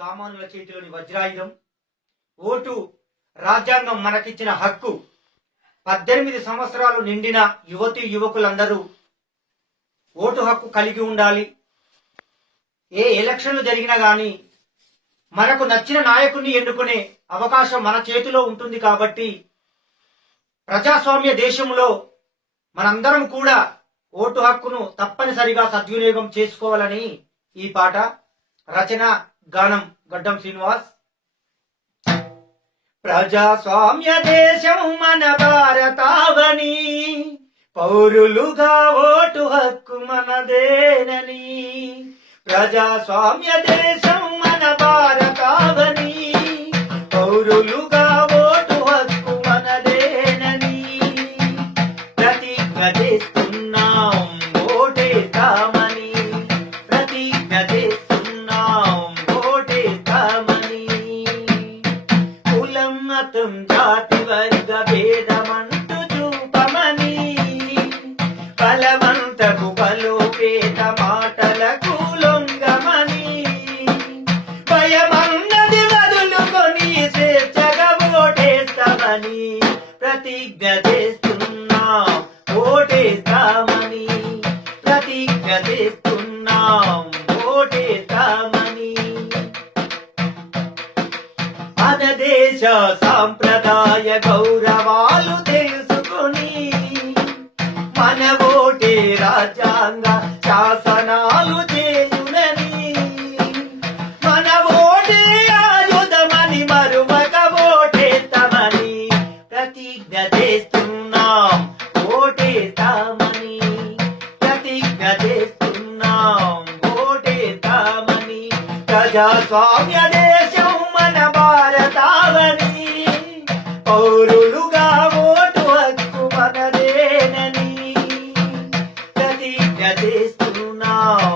సామాన్యుల చేతిలోని వజ్రాయుధం. ఓటు రాజ్యాంగం మనకిచ్చిన హక్కు. 18 సంవత్సరాలు నిండిన యువతీ యువకులందరూ ఓటు హక్కు కలిగి ఉండాలి. ఏ ఎలక్షన్లు జరిగినా గాని మనకు నచ్చిన నాయకుడిని ఎన్నుకునే అవకాశం మన చేతిలో ఉంటుంది. కాబట్టి ప్రజాస్వామ్య దేశంలో మనందరం కూడా ఓటు హక్కును తప్పనిసరిగా సద్వినియోగం చేసుకోవాలని ఈ పాట. రచన గానం గడ్డం శ్రీనివాస్. ప్రజాస్వామ్య దేశం మన భారతావని, పౌరులుగా ఓటు హక్కు మనదేనని. ప్రజాస్వామ్య దేశం మన భారతావని, పౌరులుగా ఓటు హక్కు మనదేనని ప్రతిజ్ఞ చేస్తున్నాం ఓటేస్తామని. ప్రతిజ్ఞ చేస్తున్నాం ఓటేస్తామని. కులం మతం జాతి వర్గ భేదమంటూ చూపమని, బలవంతపు బలోపేత మాటలకు లొంగమని, భయమన్నది వదులుకొని స్వేచ్ఛగా ఓటేస్తామని. ప్రతిజ్ఞ చేస్తున్నాం ఓటేస్తామని. ప్రతిజ్ఞ చేస్తున్నాం ఓటేస్తామని. మన దేశ సాంప్రదాయ గౌరవాలు తెలుసుకుని, మన ఓటే రాజ్యాంగ శాసనాలు చేయునని, మన ఓటే ఆయుధమని మరువక ఓటేస్తామని. ప్రతిజ్ఞ చేస్తున్నాం ఓటేస్తామని. ప్రతిజ్ఞ చేస్తున్నాం ఓటేస్తామని. ప్రజాస్వామ్య దేశం మన భారతావని, పౌరులుగా ఓటు హక్కు మనదేనని. ప్రతిజ్ఞ చేస్తున్నాం